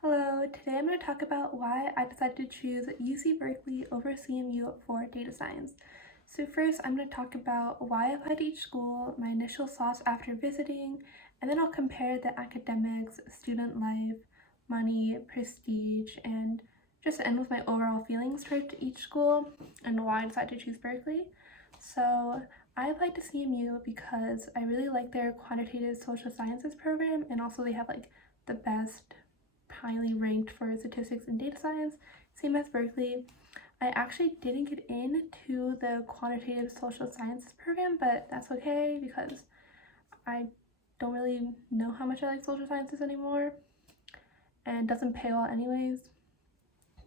Hello, today I'm going to talk about why I decided to choose UC Berkeley over CMU for data science. So first, I'm going to talk about why I applied to each school, my initial thoughts after visiting, and then I'll compare the academics, student life, money, prestige, and just end with my overall feelings towards each school and why I decided to choose Berkeley. So I applied to CMU because I really like their quantitative social sciences program, and also they have like the best highly ranked for statistics and data science, same as Berkeley. I actually didn't get into the quantitative social sciences program, but that's okay because I don't really know how much I like social sciences anymore and it doesn't pay well anyways.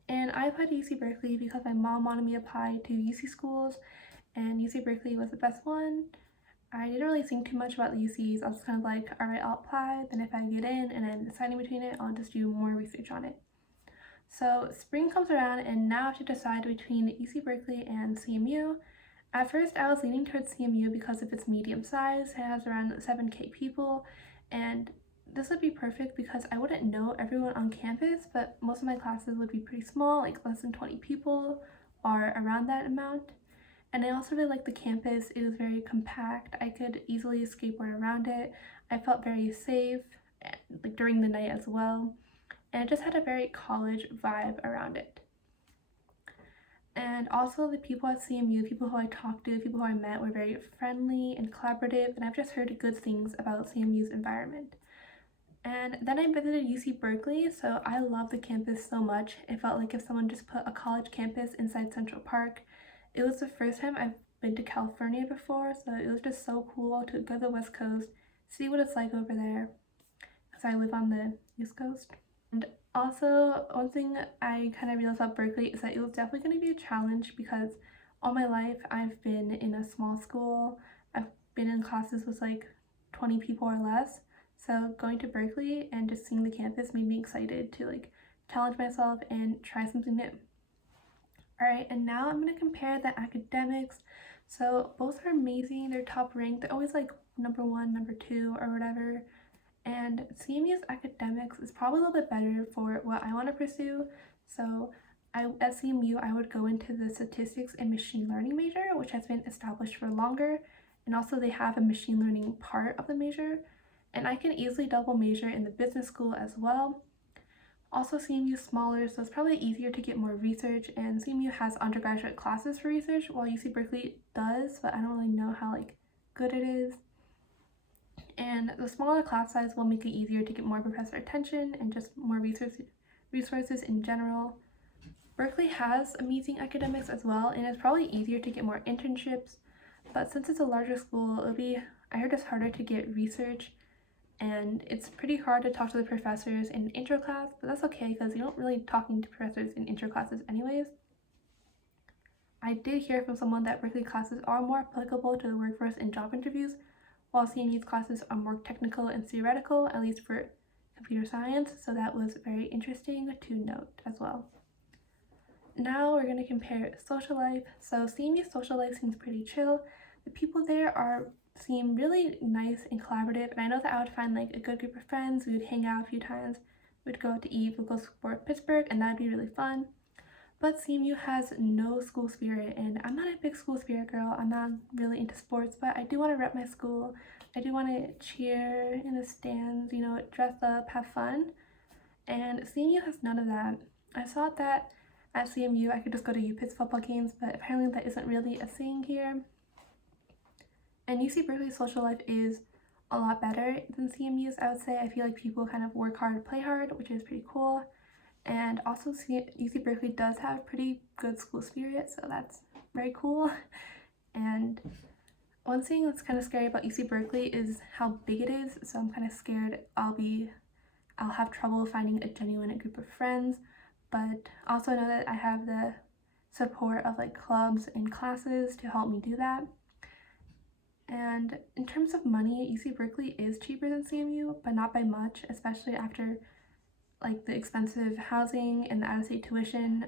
And I applied to UC Berkeley because my mom wanted me to apply to UC schools and UC Berkeley was the best one. I didn't really think too much about the UCs. I was kind of like, alright, I'll apply, then if I get in and I'm deciding between it, I'll just do more research on it. So spring comes around and now I have to decide between UC Berkeley and CMU. At first I was leaning towards CMU because of its medium size. It has around 7K people, and this would be perfect because I wouldn't know everyone on campus, but most of my classes would be pretty small, like less than 20 people or around that amount. And I also really liked the campus. It was very compact. I could easily skateboard around it. I felt very safe, like during the night as well, and it just had a very college vibe around it. And also the people at CMU, people who I talked to, people who I met were very friendly and collaborative, and I've just heard good things about CMU's environment. And then I visited UC Berkeley, so I love the campus so much. It felt like if someone just put a college campus inside Central Park. It was the first time I've been to California before, so it was just so cool to go to the West Coast, see what it's like over there, because I live on the East Coast. And also, one thing I kind of realized about Berkeley is that it was definitely going to be a challenge because all my life I've been in a small school. I've been in classes with like 20 people or less. So going to Berkeley and just seeing the campus made me excited to like challenge myself and try something new. Alright, and now I'm going to compare the academics. So both are amazing, they're top ranked, they're always like number one, number two, or whatever. And CMU's academics is probably a little bit better for what I want to pursue. So at CMU, I would go into the statistics and machine learning major, which has been established for longer. And also they have a machine learning part of the major. And I can easily double major in the business school as well. Also, CMU is smaller, so it's probably easier to get more research, and CMU has undergraduate classes for research, while UC Berkeley does, but I don't really know how good it is. And the smaller class size will make it easier to get more professor attention and just more resources in general. Berkeley has amazing academics as well, and it's probably easier to get more internships, but since it's a larger school, I heard it's harder to get research, and it's pretty hard to talk to the professors in intro class, but that's okay because you don't really talking to professors in intro classes anyways. I did hear from someone that Berkeley classes are more applicable to the workforce and job interviews, while CMU's classes are more technical and theoretical, at least for computer science, so that was very interesting to note as well. Now we're going to compare social life. So CMU's social life seems pretty chill. The people there seem really nice and collaborative, and I know that I would find like a good group of friends. We would hang out a few times, we'd go out to eat, we'd go support Pittsburgh, and that'd be really fun. But CMU has no school spirit, and I'm not a big school spirit girl. I'm not really into sports, but I do want to rep my school. I do want to cheer in the stands, dress up, have fun. And CMU has none of that. I thought that at CMU I could just go to UPitt's football games, but apparently that isn't really a thing here. And UC Berkeley's social life is a lot better than CMU's, I would say. I feel like people kind of work hard, play hard, which is pretty cool. And also UC Berkeley does have pretty good school spirit, so that's very cool. And one thing that's kind of scary about UC Berkeley is how big it is, so I'm kind of scared I'll have trouble finding a genuine group of friends, but also know that I have the support of like clubs and classes to help me do that. And in terms of money, UC Berkeley is cheaper than CMU, but not by much, especially after like the expensive housing and the out-of-state tuition.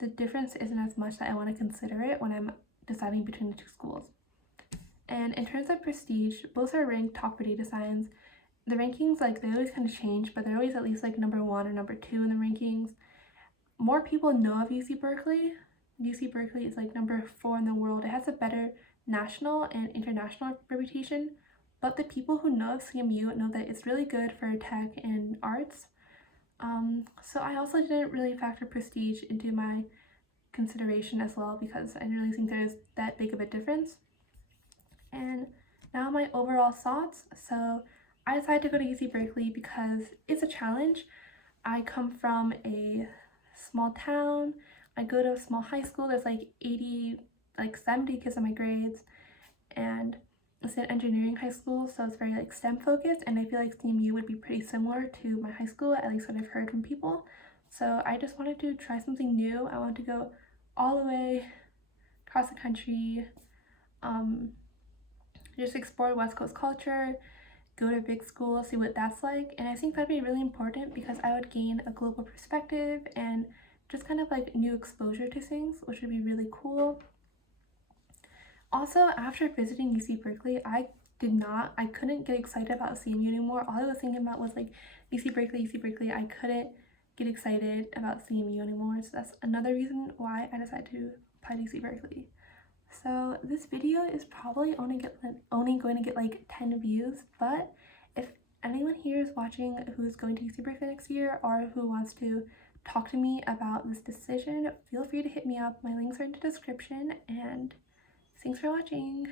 The difference isn't as much that I want to consider it when I'm deciding between the two schools. And in terms of prestige, both are ranked top for data science, the rankings, like, they always kind of change, but they're always at least like number 1 or number 2 in the rankings. More people know of UC Berkeley. UC Berkeley is like number 4 in the world. It has a better national and international reputation, but the people who know of CMU know that it's really good for tech and arts. So I also didn't really factor prestige into my consideration as well because I didn't really think there's that big of a difference. And now my overall thoughts. So I decided to go to UC Berkeley because it's a challenge. I come from a small town. I go to a small high school. There's like 80, like 70 kids in my grades, and it's an engineering high school, so it's very like STEM focused, and I feel like CMU would be pretty similar to my high school, at least what I've heard from people. So I just wanted to try something new. I wanted to go all the way across the country, just explore West Coast culture, go to a big school, see what that's like. And I think that'd be really important because I would gain a global perspective and just kind of like new exposure to things, which would be really cool. Also, after visiting UC Berkeley, I couldn't get excited about CMU anymore. All I was thinking about was like UC Berkeley, UC Berkeley. I couldn't get excited about CMU anymore. So that's another reason why I decided to apply to UC Berkeley. So this video is probably only going to get like 10 views, but if anyone here is watching who's going to UC Berkeley next year or who wants to talk to me about this decision, feel free to hit me up. My links are in the description, and thanks for watching.